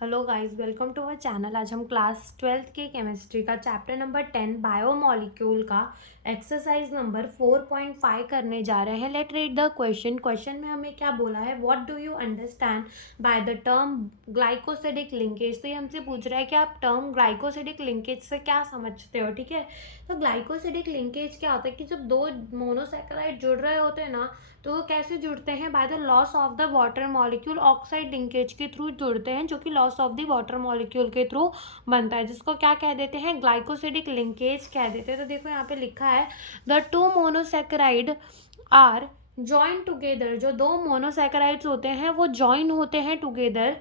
Hello guys, welcome to our channel. आज हम class 12th के केमिस्ट्री का चैप्टर नंबर 10 बायोमोलिक्यूल का एक्सरसाइज नंबर 4.5 करने जा रहे हैं। लेट रीड द क्वेश्चन में हमें क्या बोला है, what do you understand by the term glycosidic linkage. तो ये हमसे पूछ रहा है कि आप टर्म ग्लाइकोसिडिक लिंकेज से क्या समझते हो। ठीक है, तो ग्लाइकोसिडिक लिंकेज क्या होता है कि जब दो मोनोसैकेराइड जुड़ रहे होते हैं ना, तो वो कैसे जुड़ते हैं, bye the loss of the water molecule, oxide linkage के थ्रू जुड़ते हैं, जो कि loss of the water molecule के थ्रू बनता है, जिसको क्या कह देते हैं, ग्लाइकोसिडिक लिंकेज कह देते हैं। तो देखो यहाँ पे लिखा है the two monosaccharide are join together. जो दो मोनोसैकेराइड्स होते हैं वो जॉइन होते हैं together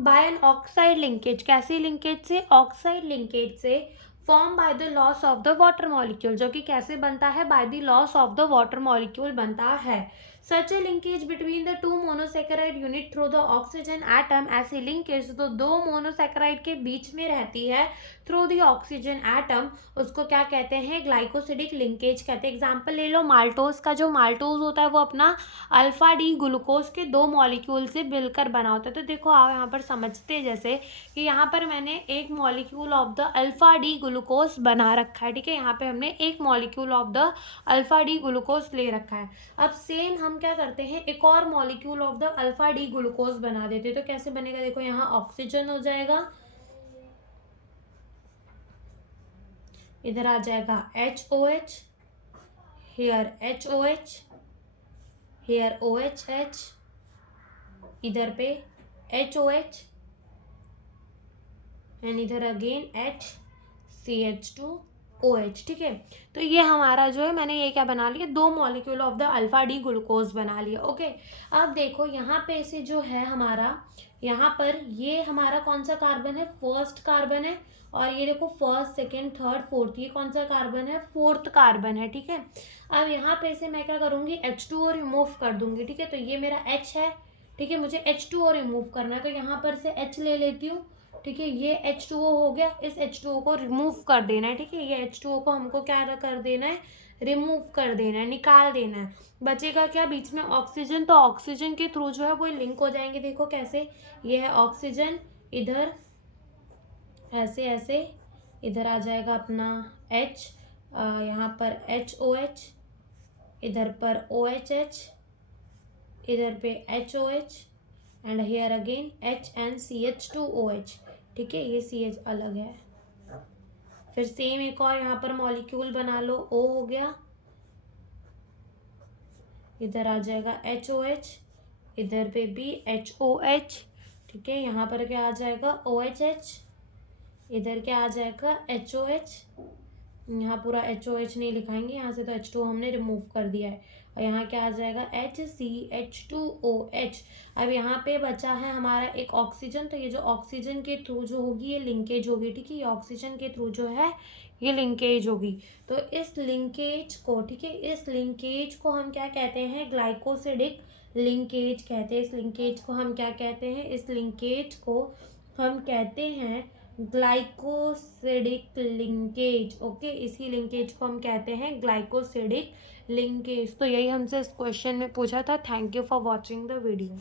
by an oxide linkage. कैसी लिंकेज से, ऑक्साइड लिंकेज से, form by the loss of the water molecule, जो कि कैसे बनता है, by the loss of the water molecule बनता है। Such a linkage between the two monosaccharide unit through the oxygen atom. ऐसी लिंकेज तो दो मोनोसैकेराइड के बीच में रहती है थ्रू द ऑक्सीजन एटम, उसको क्या कहते हैं, ग्लाइकोसिडिक लिंकेज कहते हैं। एग्जाम्पल ले लो माल्टोज का। जो माल्टोज होता है वो अपना अल्फा डी ग्लूकोज के दो मॉलिक्यूल से मिलकर बना होता है। तो देखो आप यहाँ पर समझते हैं जैसे कि यहाँ पर मैंने एक molecule of the alpha D glucose बना रखा है। ठीक है, यहाँ पे हमने एक molecule of the alpha D glucose ले रखा है। अब सेम हम क्या करते हैं, एक और molecule of the alpha D glucose बना देते हैं। तो कैसे बनेगा, देखो यहाँ ऑक्सीजन हो जाएगा, इधर आ जाएगा HOH, here HOH, here OHH, इधर पे HOH एंड इधर अगेन HCH2OH। ठीक है, तो ये हमारा जो है, मैंने ये क्या बना लिया, दो molecule of the alpha D glucose बना लिया। ओके, अब देखो यहाँ पे से जो है हमारा, यहाँ पर ये हमारा कौन सा कार्बन है, फर्स्ट कार्बन है, और ये देखो फर्स्ट सेकेंड थर्ड फोर्थ, ये कौन सा कार्बन है, फोर्थ कार्बन है। ठीक है, अब यहाँ पे से मैं क्या करूँगी, H2O रिमूव कर दूंगी। ठीक है, तो ये मेरा H है। ठीक है, मुझे H2O रिमूव करना है, तो यहाँ पर से H ले लेती हूँ। ठीक है, ये H2O हो गया, इस H2O को रिमूव कर देना है। ठीक है, ये H2O को हमको क्या कर देना है, रिमूव कर देना है, निकाल देना है। बचेगा क्या, बीच में ऑक्सीजन। तो ऑक्सीजन के थ्रू जो है वो लिंक हो जाएंगे। देखो कैसे, ये है ऑक्सीजन, इधर ऐसे ऐसे, इधर आ जाएगा अपना H, यहाँ पर HOH, इधर पर OHH, इधर पे HOH and here again HNCH2OH। ठीक है, ये CH अलग है। फिर सेम एक और यहाँ पर मॉलिक्यूल बना लो, O हो गया, इधर आ जाएगा HOH, इधर पे भी HOH। ठीक है, यहाँ पर क्या आ जाएगा OHH, इधर क्या आ जाएगा HOH। यहाँ पूरा HOH नहीं लिखाएंगे, यहाँ से तो H2O हमने रिमूव कर दिया है, और यहाँ क्या आ जाएगा HCH2OH। अब यहाँ पे बचा है हमारा एक ऑक्सीजन, तो ये जो ऑक्सीजन के थ्रू जो होगी ये लिंकेज होगी। ठीक है, ये ऑक्सीजन के थ्रू जो है ये लिंकेज होगी। तो इस लिंकेज को, ठीक है, इस लिंकेज को हम क्या कहते हैं, ग्लाइकोसिडिक लिंकेज कहते हैं। इस लिंकेज को हम क्या कहते हैं, इस लिंकेज को हम कहते हैं ग्लाइकोसिडिक लिंकेज। ओके, इसी लिंकेज को हम कहते हैं ग्लाइकोसिडिक लिंकेज। तो यही हमसे इस क्वेश्चन में पूछा था। Thank you for watching the video.